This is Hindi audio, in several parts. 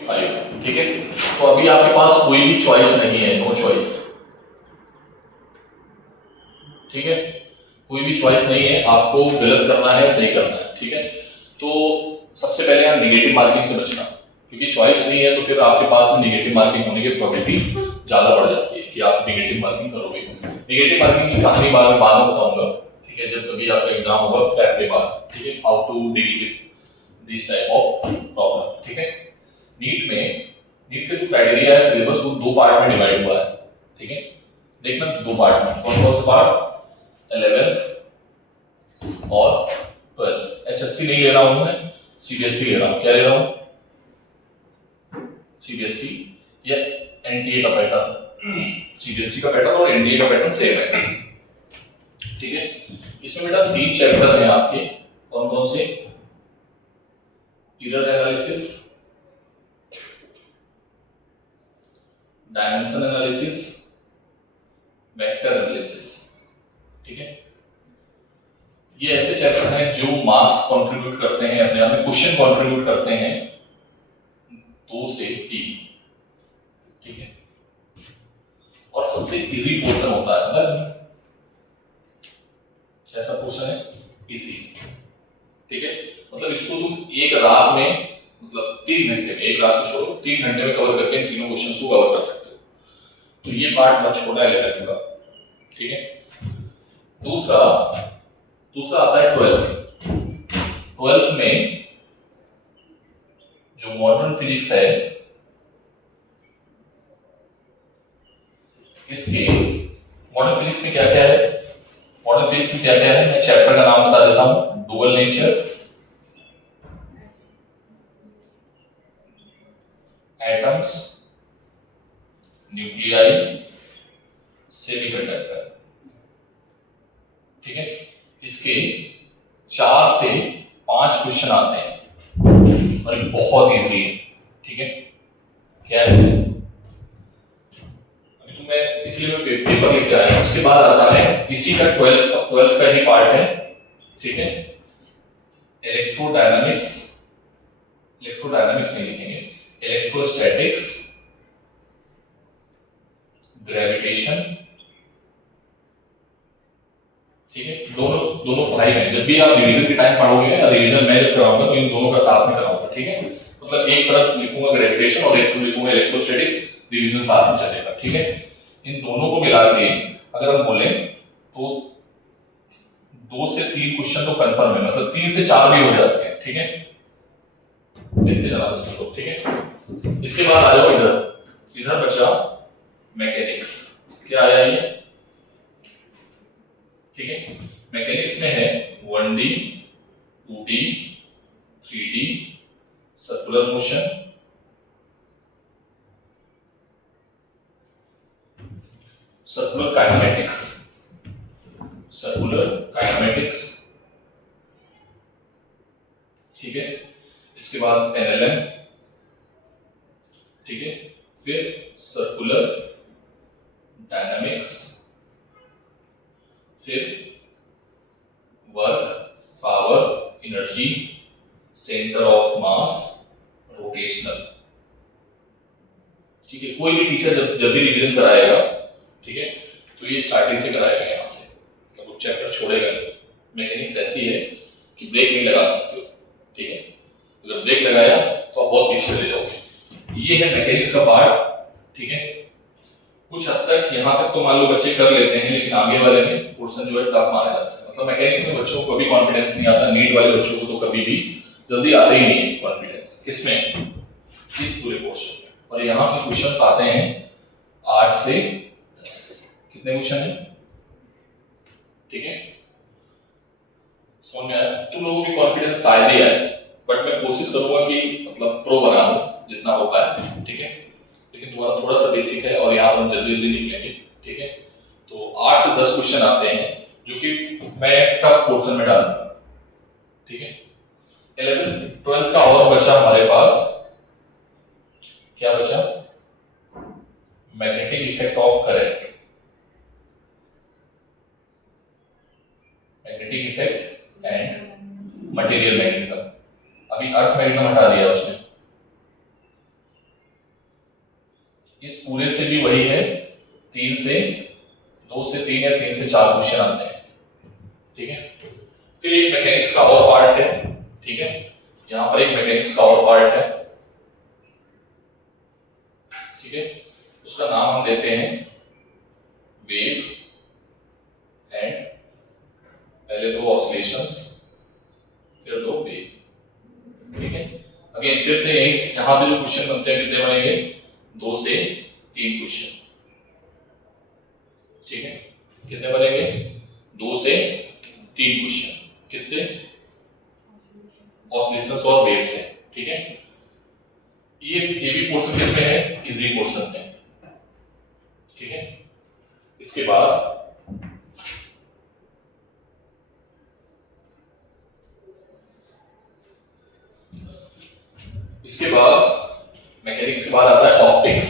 5। ठीक है, तो अभी आपके पास कोई भी चॉइस नहीं है, नो चॉइस। ठीक है, कोई भी चॉइस नहीं है, आपको गलत करना है सही करना है। ठीक है, तो सबसे पहले यहाँ निगेटिव मार्किंग से बचना, क्योंकि चॉइस नहीं है तो फिर आपके पास में निगेटिव मार्किंग होने की प्रोबेबिलिटी ज्यादा बढ़ जाती है कि आप निगेटिव मार्किंग करोगे। निगेटिव मार्किंग की कहानी बाद में बताऊंगा। ठीक है, जब कभी आपका एग्जाम होगा फ्लैट के बाद। ठीक है, how to deal with this type of problem. ठीक है, नीट के जो क्राइटेरिया है सिलेबस वो दो पार्ट में डिवाइड हुआ है। ठीक है, देखना दो पार्ट में, कौन कौन से पार्ट, 11th और 12th। एचएससी नहीं ले रहा हूं मैं, सीबीएसई ले रहा हूं। क्या ले रहा हूं? सीबीएसई या एनटीए का पैटर्न। सीबीएसई का पैटर्न और एनटीए का पैटर्न सेम है। ठीक है, इसमें बेटा 3 चैप्टर हैं आपके, कौन कौन से? Error analysis, dimension analysis, vector analysis. ठीक है, ये ऐसे चैप्टर हैं जो मार्क्स कंट्रीब्यूट करते हैं अपने आप में, क्वेश्चन कंट्रीब्यूट करते हैं 2 से 3। ठीक है, और सबसे इजी पोर्शन होता है, मतलब कैसा पोर्शन है? इजी। ठीक है, मतलब इसको तुम एक रात में, मतलब 3 घंटे में, एक रात को छोड़ो, 3 घंटे में कवर करके इन तीनों क्वेश्चंस को कवर कर सकते हो। तो ये पार्ट मत छोड़ना 11th का। ठीक है, दूसरा आता है 12th में जो मॉडर्न फिजिक्स है, इसके मॉडर्न फिजिक्स में क्या क्या है? मॉडर्न फिजिक्स में क्या क्या है मैं चैप्टर का नाम बता देता हूं। Dual nature, atoms, nuclei, semiconductor. ठीक है, इसके 4 से 5 क्वेश्चन आते हैं और बहुत इजी है। ठीक है, क्या है अभी तो मैं इसलिए मैं पेपर लेके आया हूं। उसके बाद आता है इसी का 12th का ही पार्ट है। ठीक है, इलेक्ट्रोडायनामिक्स नहीं लिखेंगे, इलेक्ट्रोस्टैटिक्स, ग्रेविटेशन। ठीक है, दोनों पढ़ाई में जब भी आप रिवीजन के टाइम पढ़ोगे या रिवीजन मैं जब कराऊंगा तो इन दोनों का साथ में कराऊंगा। ठीक है, मतलब एक तरफ लिखूंगा ग्रेविटेशन और एक तरफ लिखूंगा इलेक्ट्रोस्टैटिक्स, रिवीजन साथ में चलेगा। ठीक है, इन दोनों को मिला के अगर हम बोले तो 2 से 3 क्वेश्चन तो कंफर्म है, मतलब 3 से 4 भी हो जाते हैं। ठीक है, देखते जाना बस तो। ठीक है, इसके बाद आ जाओ इधर बचा मैकेनिक्स। क्या आया ये? ठीक है, मैकेनिक्स में है 1D, 2D, 3D, circular motion, circular kinematics. ठीक है, इसके बाद एनएलएम। ठीक है, फिर सर्कुलर डायनामिक्स, फिर work, power, energy, centre of mass, rotational. ठीक है, कोई भी टीचर जब भी रिवीजन कराएगा, ठीक है, तो ये स्टार्टिंग से कराएगा यहाँ से, तो वो चैप्टर छोड़ेगा नहीं। मैकेनिक्स ऐसी है कि ब्रेक नहीं लगा सकते हो। ठीक है, अगर ब्रेक लगाया तो आप बहुत पीछे चले जाओगे। ये है मैकेनिक्स का पार्ट। ठीक है, कुछ हद तक यहाँ तक तो मान लो बच्चे कर लेते हैं, लेकिन आगे वाले में पोर्शन जो है टफ माना जाता है। मतलब मैकेनिक्स में बच्चों को कभी कॉन्फिडेंस नहीं आता, नीट वाले बच्चों को तो कभी भी जल्दी आता ही नहीं है कॉन्फिडेंस। किसमें? इस पूरे पोर्शन में। और यहाँ से क्वेश्चंस आते हैं 8 से 10। कितने क्वेश्चन है? ठीक है, समझ में आया? तुम लोगों की कॉन्फिडेंस शायद ही आए, बट मैं कोशिश करूंगा कि मतलब प्रो बना दूं जितना हो पाए। ठीक है, लेकिन तुम्हारा थोड़ा सा बेसिक है और यहाँ हम जल्दी जल्दी निकलेंगे। ठीक है, तो 8 से 10 क्वेश्चन आते हैं जो कि मैं टफ पोर्शन में डालूंगा। ठीक है, 11th-12th का और बचा हमारे पास, क्या बचा? Magnetic effect of current, magnetic effect and material magnetism. अभी अर्थ मैग्नेटिज्म हटा दिया उसमें। इस पूरे से भी वही है, 2 से 3 या 3 से 4 क्वेश्चन आते हैं, ठीक है। फिर एक मैकेनिक्स का और पार्ट है, ठीक है, यहां पर एक मैकेनिक्स का और पार्ट है, ठीक है, उसका नाम हम देते हैं वेव एंड, पहले 2 ऑसिलेशंस फिर 2 वेव, ठीक है। अगेन फिर से यहां से जो क्वेश्चन बनते हैं कितने बनेंगे, 2 से 3 क्वेश्चन, ठीक है, कितने बनेंगे, 2 से 3 क्वेश्चन, किससे, ऑसिलेशंस और वेव से, ठीक है। ये भी पोर्शन किसमें है, इजी पोर्शन में, ठीक है। इसके बाद मैकेनिक्स के बाद आता है ऑप्टिक्स,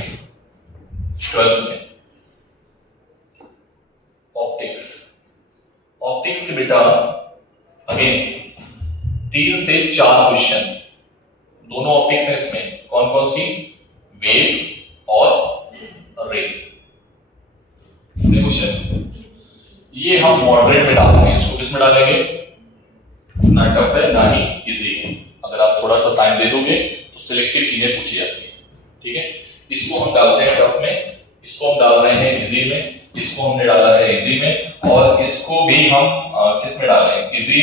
12th में ऑप्टिक्स के बेटा अगेन 3 से 4 क्वेश्चन, दोनों ऑप्टिक्स है इसमें, कौन कौन सी, वेव और रे, क्वेश्चन ये हम मॉडरेट में डालते हैं, इसको किसमें डालेंगे, ना टफ है ना ही इजी है, अगर आप थोड़ा सा टाइम दे दोगे तो सिलेक्टिव चीजें पूछी जाती है, ठीक है। इसको हम डालते हैं टफ में, इसको हम डाल रहे हैं इजी में, इसको हमने डाला है इजी में, और इसको भी हम किस में डाल रहे हैं, इजी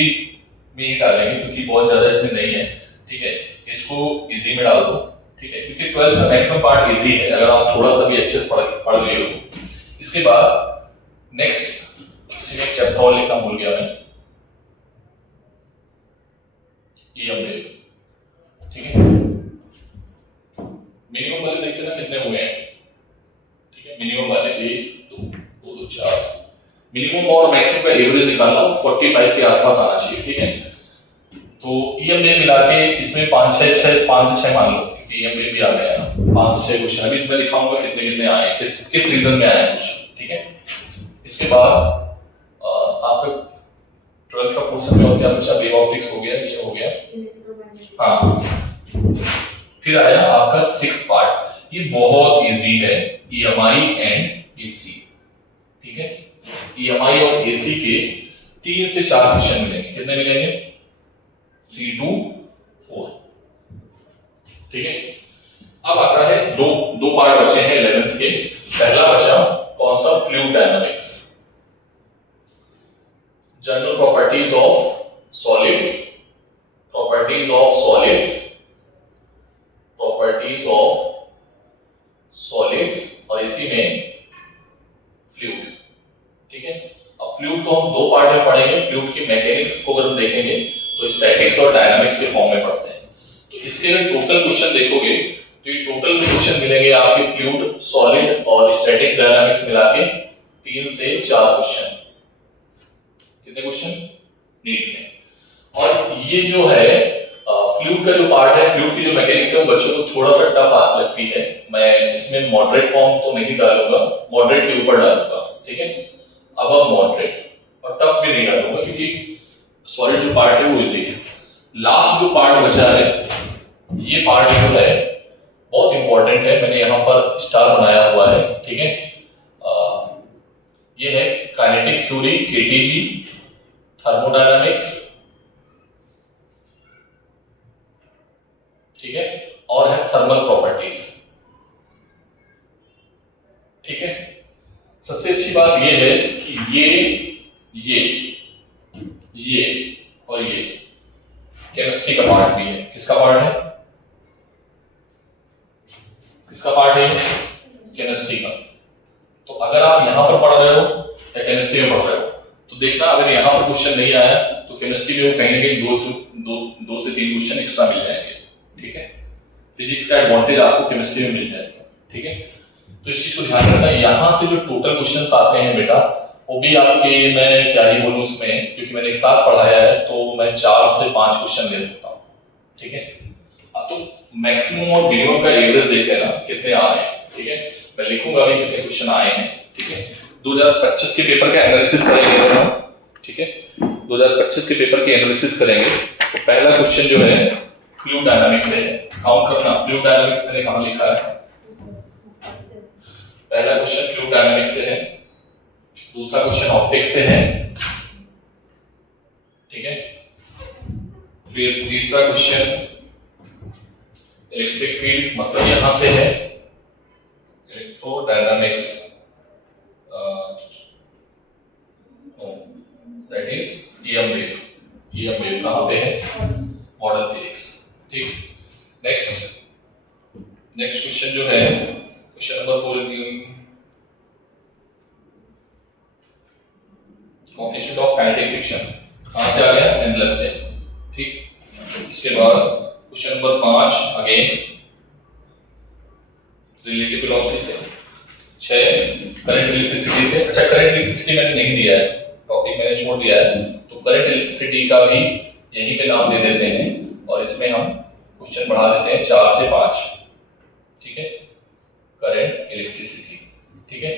में ही डालेंगे क्योंकि बहुत ज्यादा इसमें नहीं है, ठीक है। इसको इजी में डाल दो, ठीक है, क्योंकि 12th का मैक्सिमम पार्ट इजी है, अगर आप थोड़ा सा भी अच्छे से पढ़ लिए हो। इसके बाद नेक्स्ट इसी में चैप्टर और लिखना भूल गया मैं, ईएम वेव, ठीक है। मिनिमम वाले देख लेना कितने हुए हैं, ठीक है, मिनिमम वाले 1 2 2 4, मिनिमम और मैक्सिमम का एवरेज निकालना 45 के आसपास आना चाहिए, ठीक है। तो ईएम वेव मिला के इसमें 5 से 6 मान लो, क्योंकि ईएम वेव भी आ गया है, 5 से 6 क्वेश्चन, अभी मैं दिखाऊंगा कितने कितने आए, किस रीजन में आए क्वेश्चन, ठीक है। इसके बाद आपका 12th का पोर्शन में और क्या बचा, वेव ऑप्टिक्स हो गया, ये हो गया, हाँ। फिर आया आपका 6th पार्ट, ये बहुत इजी है, ईएमआई एंड एसी, ठीक है। ईएमआई और एसी के 3 से 4 क्वेश्चन मिलेंगे, कितने मिलेंगे, 3 2 4, ठीक है। अब आता है दो पार्ट बचे हैं 11th के, पहला बचा कौन सा, fluid dynamics, general properties of solids, properties of solids और इसी में फ्लूइड, ठीक है। अब फ्लूइड को हम 2 पार्ट में पढ़ेंगे, फ्लूइड की मैकेनिक्स को अगर हम देखेंगे तो स्टैटिक्स और डायनामिक्स के फॉर्म में पढ़ते हैं, तो इसके अगर टोटल क्वेश्चन देखोगे तो ये टोटल क्वेश्चन मिलेंगे आपके फ्लूइड, सॉलिड और स्टैटिक्स डायनामिक्स मिला के 3 से 4 क्वेश्चन, कितने क्वेश्चन नीट में। और ये जो है फ्लूइड का जो पार्ट है, फ्लूइड की जो मैकेनिक्स है वो बच्चों को थोड़ा सा टफ लगती है, मैं इसमें मॉडरेट फॉर्म तो नहीं डालूंगा, मॉडरेट के ऊपर डालूंगा, ठीक है, अब मॉडरेट, और टफ भी नहीं डालूंगा क्योंकि सॉलिड जो पार्ट है वो इजी है। लास्ट जो पार्ट बचा है, ये पार्ट जो है बहुत इंपॉर्टेंट है, मैंने यहाँ पर स्टार बनाया हुआ है, ठीक है। ये है काइनेटिक थ्योरी, केटीजी, थर्मोडायनामिक्स, ठीक है, और है थर्मल प्रॉपर्टीज, ठीक है। सबसे अच्छी बात ये है कि ये और ये केमिस्ट्री का पार्ट भी है, किसका पार्ट है, किसका पार्ट है, केमिस्ट्री का। तो अगर आप यहां पर पढ़ रहे हो या केमिस्ट्री में पढ़ रहे हो तो देखना, अगर यहां पर क्वेश्चन नहीं आया तो केमिस्ट्री में वो कहीं ना कहीं 2 से 3 क्वेश्चन एक्स्ट्रा मिल जाएंगे, ठीक है। फिजिक्स का एडवांटेज आपको केमिस्ट्री में मिल जाएगा, ठीक है। तो इस चीज को ध्यान रखना, यहां से जो टोटल क्वेश्चंस आते हैं बेटा वो भी आपके, मैं क्या ही बोलूं उसमें, क्योंकि मैंने एक साथ पढ़ाया है तो मैं 4 से 5 क्वेश्चन ले सकता हूं, ठीक है। अब तो मैक्सिमम और मिनिमम का एवरेज देख लेना कितने आ रहे हैं, ठीक है। मैं लिखूंगा भी कितने क्वेश्चन आए हैं, ठीक है। 2025 के पेपर का एनालिसिस करेंगे हम, ठीक है। 2025 के पेपर की एनालिसिस करेंगे तो पहला क्वेश्चन जो है फ्लूइड डायनामिक्स है, काउंट करना, फ्लूइड डायनामिक्स मैंने कहां लिखा है, पहला क्वेश्चन फ्लूइड डायनामिक्स से है, दूसरा क्वेश्चन ऑप्टिक्स से है, ठीक है। फिर तीसरा क्वेश्चन इलेक्ट्रिक फील्ड मतलब यहां से है, electrodynamics, that is EM wave. EM wave कहां पे है? मॉडल फिजिक्स, ठीक। नेक्स्ट क्वेश्चन जो है question number 4, coefficient of kinetic friction कहां से आ गया? पेंडुलम से, ठीक। इसके बाद question number 5 again relative velocity से, 6 करंट इलेक्ट्रिसिटी से। अच्छा, करंट इलेक्ट्रिसिटी मैंने नहीं दिया है, टॉपिक मैंने छोड़ दिया है, तो करंट इलेक्ट्रिसिटी का भी यहीं पे नाम दे देते हैं और इसमें हम क्वेश्चन बढ़ा देते हैं 4 से 5, ठीक है। करंट इलेक्ट्रिसिटी, ठीक है।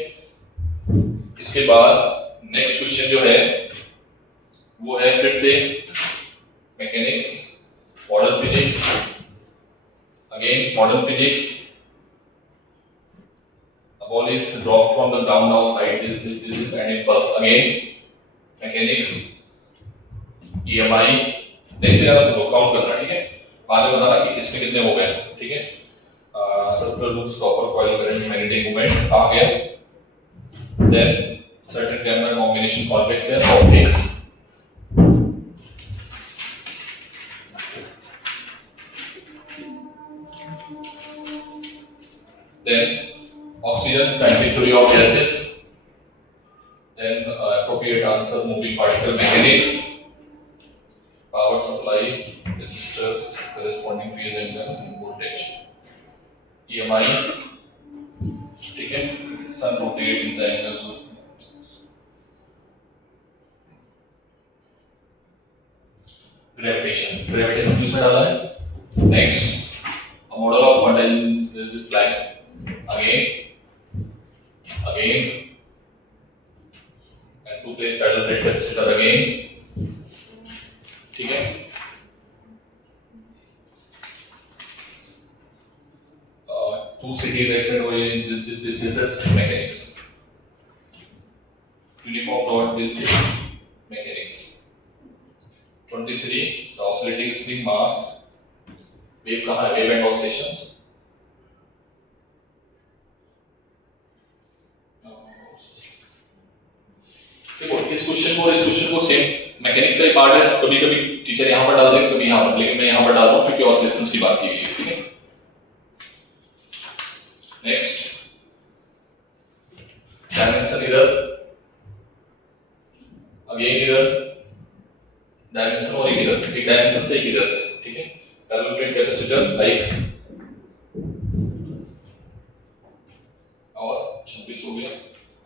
इसके बाद नेक्स्ट क्वेश्चन जो है वो है फिर से mechanics, model physics, again model physics. A ball is dropped from the ground of height this and it pulse again mechanics, EMI देखते जाना, तो काउंट करना, ठीक है। बाद में बताना कि किसमें कितने हो गए, ठीक है। Circular loops, copper coil, current, magnetic movement आ गया। Then certain camera combination, convex lens, optics. Then oxygen, kinetic theory of gases. Then appropriate answer, moving particle mechanics, power supply, resistors, corresponding phase angle, voltage, EMI, ठीक है। sun rotate in the angle, gravitation किसमें डाला है? Next, a model of quantization is Planck, again and two plate parallel plate capacitor again, ठीक है। Two cities X and Y, this is mechanics. Uniform dot this is mechanics. 23 the oscillating spring mass, wave कहाँ है? Wave and oscillations, देखो इस क्वेश्चन को सेम मैकेनिक्स का ही पार्ट है, तो कभी कभी टीचर यहाँ पर डाल देंगे, कभी यहाँ पर, लेकिन मैं यहाँ पर डाल रहा हूँ क्योंकि ऑसिलेशंस की बात की गई है, ठीक है। नेक्स्ट डायमेंशन इधर, अगेन इधर डायमेंशन और एक डायमेंशन से एक इधर से, ठीक है। पैरेलल प्लेट कैपेसिटर लाइक, और 26 हो गया।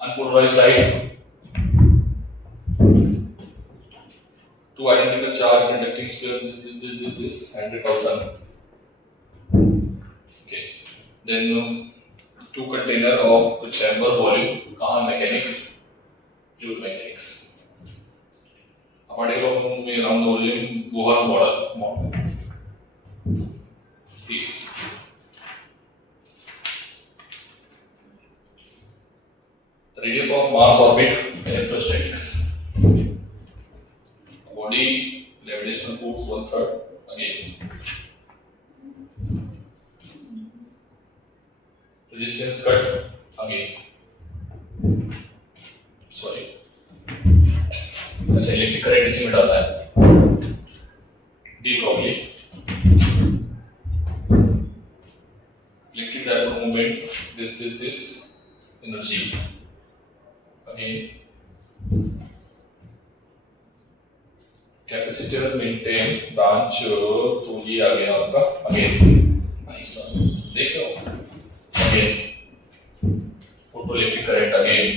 Unpolarised light, two identical charge conducting sphere, this and repulsion, okay। Then two container of chamber volume कहाँ? mechanics, fluid mechanics, a particle of moving around the volume, Bohr's model, this the radius of Mars orbit, electrostatics, body gravitational force 1/3 again, resistance cut again, sorry, अच्छा इलेक्ट्रिक करंट इसी में डालना है, de Broglie, electric dipole movement, this energy again, capacitor maintain branch, तो ये आ गया आपका अगेन, भाई साहब देख लो, again photoelectric current, again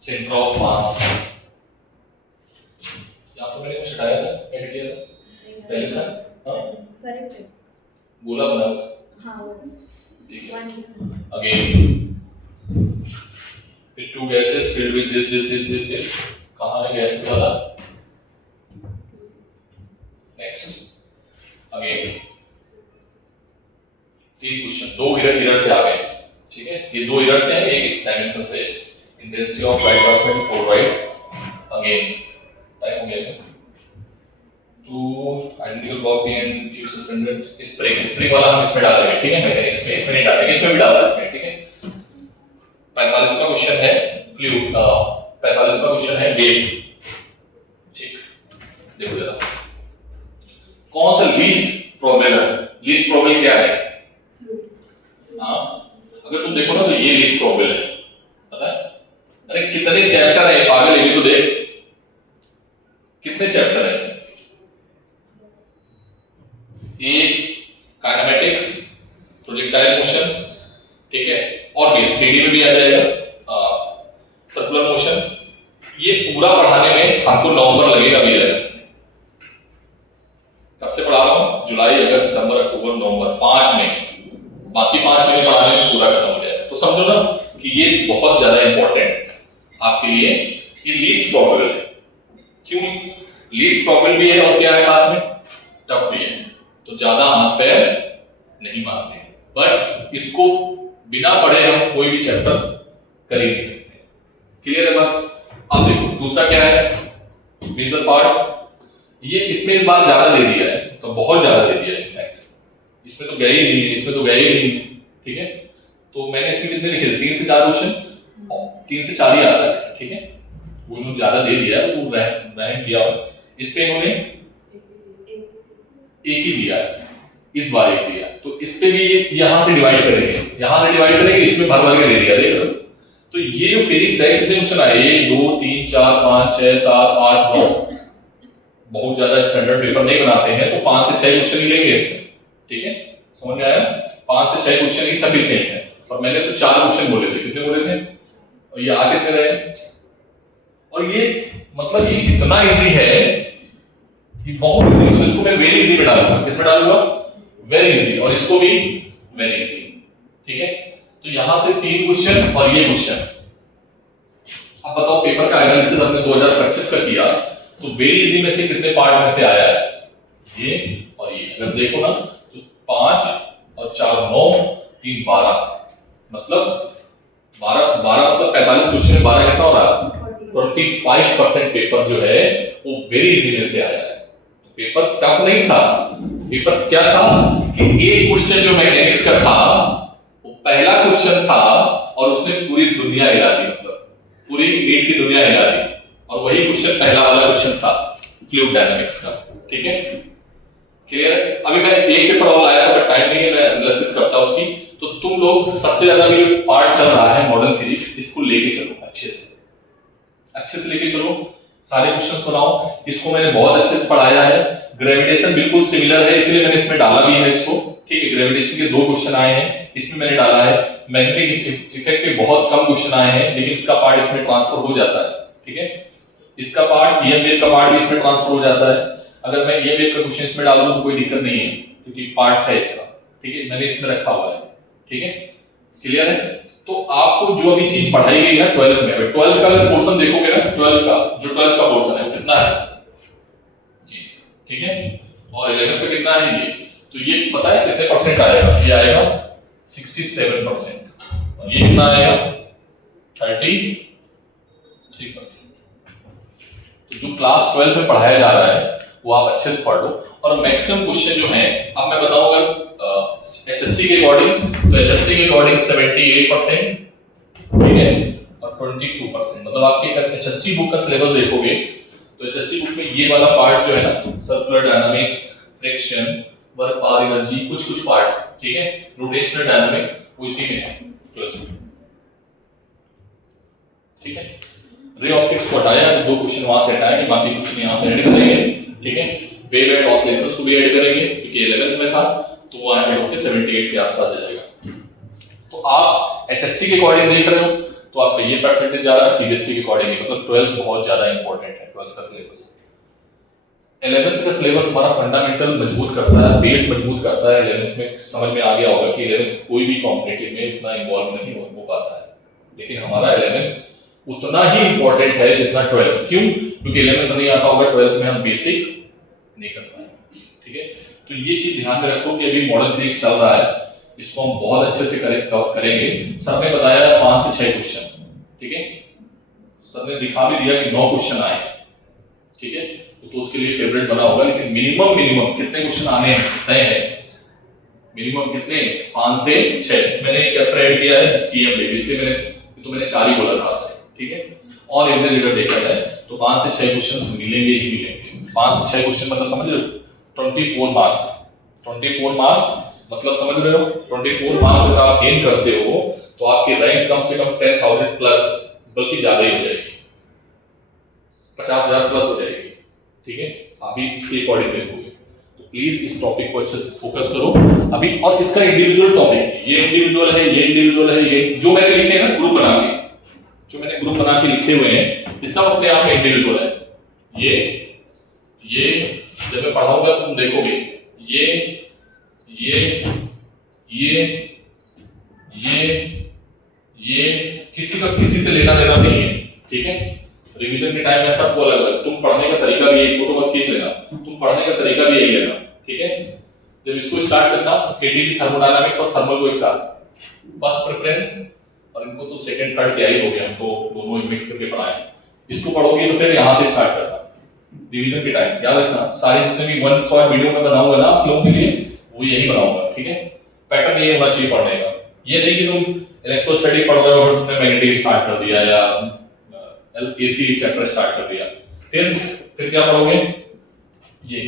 centre of mass, यहाँ पर मैंने कुछ हटाया था, ऐड किया था, पहले था, हाँ करेक्ट, गोला बना हुआ था, हाँ ठीक है। Again two gases filled with this, कहाँ है गैस वाला? Next, again 3 क्वेश्चन, 2 इधर से आ गए, ठीक है, ये 2 इधर से हैं, एक डायमेंशन से। Intensity of light transmitted provide again time हो गया 2 identical block P and few suspended spring वाला हम इसमें डाल देंगे, ठीक है, मैकेनिक्स में इसमें नहीं डालेंगे, इसमें भी डाल सकते हैं, ठीक है। 45वां क्वेश्चन है फ्लूइड, 45वां क्वेश्चन है वेट, ठीक, देखो जरा कौन सा लीस्ट प्रॉब्लम है, लीस्ट प्रॉब्लम क्या है? हाँ, अगर तुम देखो ना तो ये लीस्ट प्रॉब्लम है, पता है? अरे कितने चैप्टर है पागल, ये भी तो देख, कितने चैप्टर है इसमें? एक काइनेमेटिक्स, प्रोजेक्टाइल मोशन, ठीक है, और भी 3D में भी आ जाएगा, सर्कुलर मोशन। ये पूरा पढ़ाने में हमको नवंबर लगेगा भी लगेगा। कब से पढ़ा रहा हूं? जुलाई, अगस्त, सितंबर, अक्टूबर, नवंबर, 5 महीने, बाकी 5 महीने पढ़ाने में पूरा खत्म हो जाएगा। तो समझो ना कि ये बहुत ज्यादा इंपॉर्टेंट है आपके लिए, ये लीस्ट प्रॉबेबल है। क्यों लीस्ट प्रॉबेबल भी है और क्या है साथ में, टफ भी है, तो ज्यादा हाथ पैर नहीं मारने, बट इसको बिना पढ़े हम कोई भी चैप्टर कर ही नहीं सकते। क्लियर है बात? अब देखो दूसरा क्या है, मेजर पार्ट, ये इसमें इस बार ज्यादा दे दिया है, तो बहुत ज्यादा दे दिया है, इनफैक्ट इसमें तो गए ही नहीं, इसमें तो गए ही नहीं, ठीक है। तो मैंने इसमें कितने लिखे थे, 3 से 4 क्वेश्चन, 3 से 4 ही आता है, ठीक है, वो इन्होंने ज्यादा दे दिया है, तो रैंक किया हो। इस पे इन्होंने एक ही दिया है, इस बार एक दिया, तो इस पे भी यहां से डिवाइड करेंगे, यहां से डिवाइड करेंगे, इसमें भर भर के दे दिया, देख रहे हो। तो ये जो फिजिक्स है, कितने क्वेश्चन आए, 1 2 3 4 5 6 7 8 9, बहुत ज्यादा स्टैंडर्ड पेपर नहीं बनाते हैं, तो 5 से 6 क्वेश्चन ही लेंगे इसमें, ठीक है, समझ में आया? 5 से 6 क्वेश्चन ही सफिशिएंट है, और मैंने तो 4 क्वेश्चन बोले थे, कितने बोले थे, और ये आ कितने रहे, और ये मतलब ये इतना इजी है, ये बहुत इजी है, इसको मैं वेरी इजी में डालूंगा, किसमें डालूंगा, वेरी इजी, और इसको भी वेरी इजी, ठीक है। तो यहां से 3 क्वेश्चन और ये क्वेश्चन। अब बताओ पेपर का एनालिसिस हमने 2025 का किया, तो वेरी इजी में से कितने पार्ट में से आया है, ये और ये, अगर देखो ना तो 5 और 4 9, 3 12, मतलब 12 मतलब 45 क्वेश्चन में 12 कितना हो रहा है, 25% पेपर जो है वो वेरी इजी में से आया है। तो पेपर टफ नहीं था, पेपर क्या था कि एक क्वेश्चन जो मैकेनिक्स का था वो पहला क्वेश्चन था, और उसने पूरी दुनिया हिला दी, मतलब पूरी नीट की दुनिया हिला दी, और वही क्वेश्चन पहला वाला क्वेश्चन था फ्लूइड डायनामिक्स का, ठीक है, क्लियर है? अभी मैं एक पेपर और आया था, बट टाइम नहीं है मैं एनालिसिस करता उसकी। तो तुम लोग सबसे ज्यादा भी पार्ट चल रहा है मॉडर्न फिजिक्स, इसको लेके चलो, अच्छे से लेके चलो, सारे क्वेश्चंस बनाओ, इसको मैंने बहुत अच्छे से पढ़ाया है। ग्रेविटेशन बिल्कुल सिमिलर है, इसलिए मैंने इसमें डाला भी है इसको, ठीक है। ग्रेविटेशन के 2 क्वेश्चन आए हैं, इसमें मैंने डाला है। मैग्नेटिक इफेक्ट के बहुत कम क्वेश्चन आए हैं, लेकिन इसका पार्ट इसमें ट्रांसफर हो जाता है, ठीक है। इसका पार्ट ईएम वेव का पार्ट भी इसमें ट्रांसफर हो जाता है। अगर मैं ईएम वेव का क्वेश्चन इसमें डाल दूं तो कोई दिक्कत नहीं है, क्योंकि पार्ट है इसका, ठीक है, मैंने इसमें रखा हुआ है, ठीक है, क्लियर है। तो आपको जो अभी चीज पढ़ाई गई है 12th में, 12th का अगर पोर्शन देखोगे ना, 12th का पोर्शन है वो कितना है जी, ठीक है, और 11th का कितना है ये, तो ये पता है कितने परसेंट आएगा, ये आएगा 67%, और ये कितना आएगा 33%। तो जो क्लास 12th में पढ़ाया जा रहा है वो आप अच्छे से पढ़ लो, और मैक्सिमम क्वेश्चन जो है, अब मैं बताऊं अगर एचएससी के अकॉर्डिंग, तो एचएससी के अकॉर्डिंग 78%, ठीक है, और 22%, मतलब आपके एचएससी बुक का सिलेबस देखोगे तो एचएससी बुक में ये वाला पार्ट जो है ना, circular dynamics, friction, work power energy, कुछ पार्ट, ठीक है, रोटेशनल डायनामिक्स, वो इसी में है 12th में, ठीक है। रे ऑप्टिक्स को हटाया तो 2 क्वेश्चन वहां से हटाएंगे, बाकी क्वेश्चन यहां से ऐड करेंगे, ठीक है। वेव एंड ऑसिलेशंस को भी ऐड करेंगे, क्योंकि 11th में था, तो वो ऐड होकर 78 के आसपास जाएगा। तो आप एचएससी के अकॉर्डिंग देख रहे हो, तो आपका ये परसेंटेज जा रहा है, सीबीएसई के अकॉर्डिंग, मतलब 12th बहुत ज्यादा इंपॉर्टेंट है, 12th का सिलेबस। 11th का सिलेबस हमारा फंडामेंटल मजबूत करता है, बेस मजबूत करता है। 11th में समझ में आ गया होगा कि 11th कोई भी कॉम्पिटिटिव में इतना इन्वॉल्व नहीं हो पाता है, लेकिन हमारा 11th उतना ही इंपॉर्टेंट है जितना 12th। क्यों? क्योंकि 11th नहीं आता होगा, 12th में हम बेसिक नहीं कर पाएंगे, ठीक है। तो ये चीज ध्यान में रखो कि अभी मॉडर्न फिजिक्स चल रहा है, इसको हम बहुत अच्छे से करेंगे। सर ने बताया 5 से 6 क्वेश्चन, ठीक है, सर ने दिखा भी दिया कि 9 क्वेश्चन आए, ठीक है, तो उसके लिए फेवरेट बना होगा, लेकिन मिनिमम कितने क्वेश्चन आने तय है, मिनिमम कितने, 5 से 6। मैंने एक चैप्टर ऐड किया है पीएम लेव, इसलिए मैंने 4 ही बोला था आपसे, ठीक है, और एक जगह देखा जाए तो 5 से 6 क्वेश्चन मिलेंगे ही मिलेंगे। 5 से 6 क्वेश्चन मतलब समझ रहे हो, 24 मार्क्स, 24 मार्क्स मतलब समझ रहे हो, 24 मार्क्स अगर आप गेन करते हो तो आपकी रैंक कम से कम 10,000 प्लस, बल्कि ज्यादा ही हो जाएगी, 50,000 प्लस हो जाएगी, ठीक है, अभी इसके अकॉर्डिंग देखोगे। तो प्लीज इस टॉपिक को अच्छे से फोकस करो अभी। और इसका इंडिविजुअल टॉपिक, ये इंडिविजुअल है, ये इंडिविजुअल है, ये जो मैंने लिखे हैं ना ग्रुप बना के, जो मैंने ग्रुप बना के लिखे हुए हैं, ये सब अपने आप में इंडिविजुअल है। ये जब मैं पढ़ाऊंगा तो तुम देखोगे, ये किसी का किसी से लेना देना नहीं है, ठीक है। रिवीजन के टाइम में सबको अलग अलग, तुम पढ़ने का तरीका भी यही, फोटो मत खींच लेना, तुम पढ़ने का तरीका भी यही लेना, ठीक है। जब इसको स्टार्ट करना केटीजी थर्मोडायनामिक्स और थर्मल को एक साथ, फर्स्ट प्रेफरेंस, और इनको तो सेकंड थर्ड क्या ही हो गया, हमको दोनों ही मिक्स करके पढ़ाए। इसको पढ़ोगे तो फिर यहां से स्टार्ट करना रिवीजन के टाइम। याद रखना सारे जितने भी 1 शॉर्ट वीडियो में बनाऊंगा ना आप लोगों के लिए, वो यही बनाऊंगा, ठीक है। पैटर्न ये होना चाहिए पढ़ने का, ये नहीं कि तुम इलेक्ट्रोस्टैटिक पढ़ रहे हो और तुमने मैग्नेटिक स्टार्ट कर दिया या एसी चैप्टर स्टार्ट कर दिया, फिर क्या पढ़ोगे, ये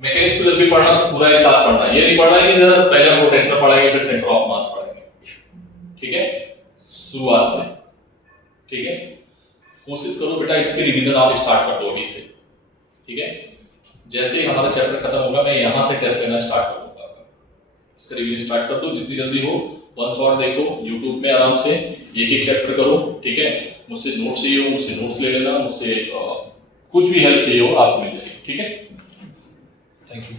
मैकेनिक्स को जब भी पढ़ना तो पूरा एक साथ पढ़ना, ये नहीं पढ़ना है कि जरा पहले हम रोटेशनल पढ़ेंगे फिर सेंटर ऑफ मास पढ़ेंगे, ठीक है, शुरुआत से, ठीक है। कोशिश करो बेटा इसके रिवीजन आप स्टार्ट कर दो अभी से, ठीक है। जैसे ही हमारा चैप्टर खत्म होगा मैं यहां से टेस्ट लेना स्टार्ट कर दूंगा, इसका रिवीजन स्टार्ट कर दो जितनी जल्दी हो। 1 शॉट देखो YouTube में आराम से, एक चैप्टर करो, ठीक है। मुझसे नोट्स चाहिए हो मुझसे नोट्स ले लेना, मुझसे कुछ भी हेल्प चाहिए हो आपको मिल जाएगी, ठीक है। Thank you.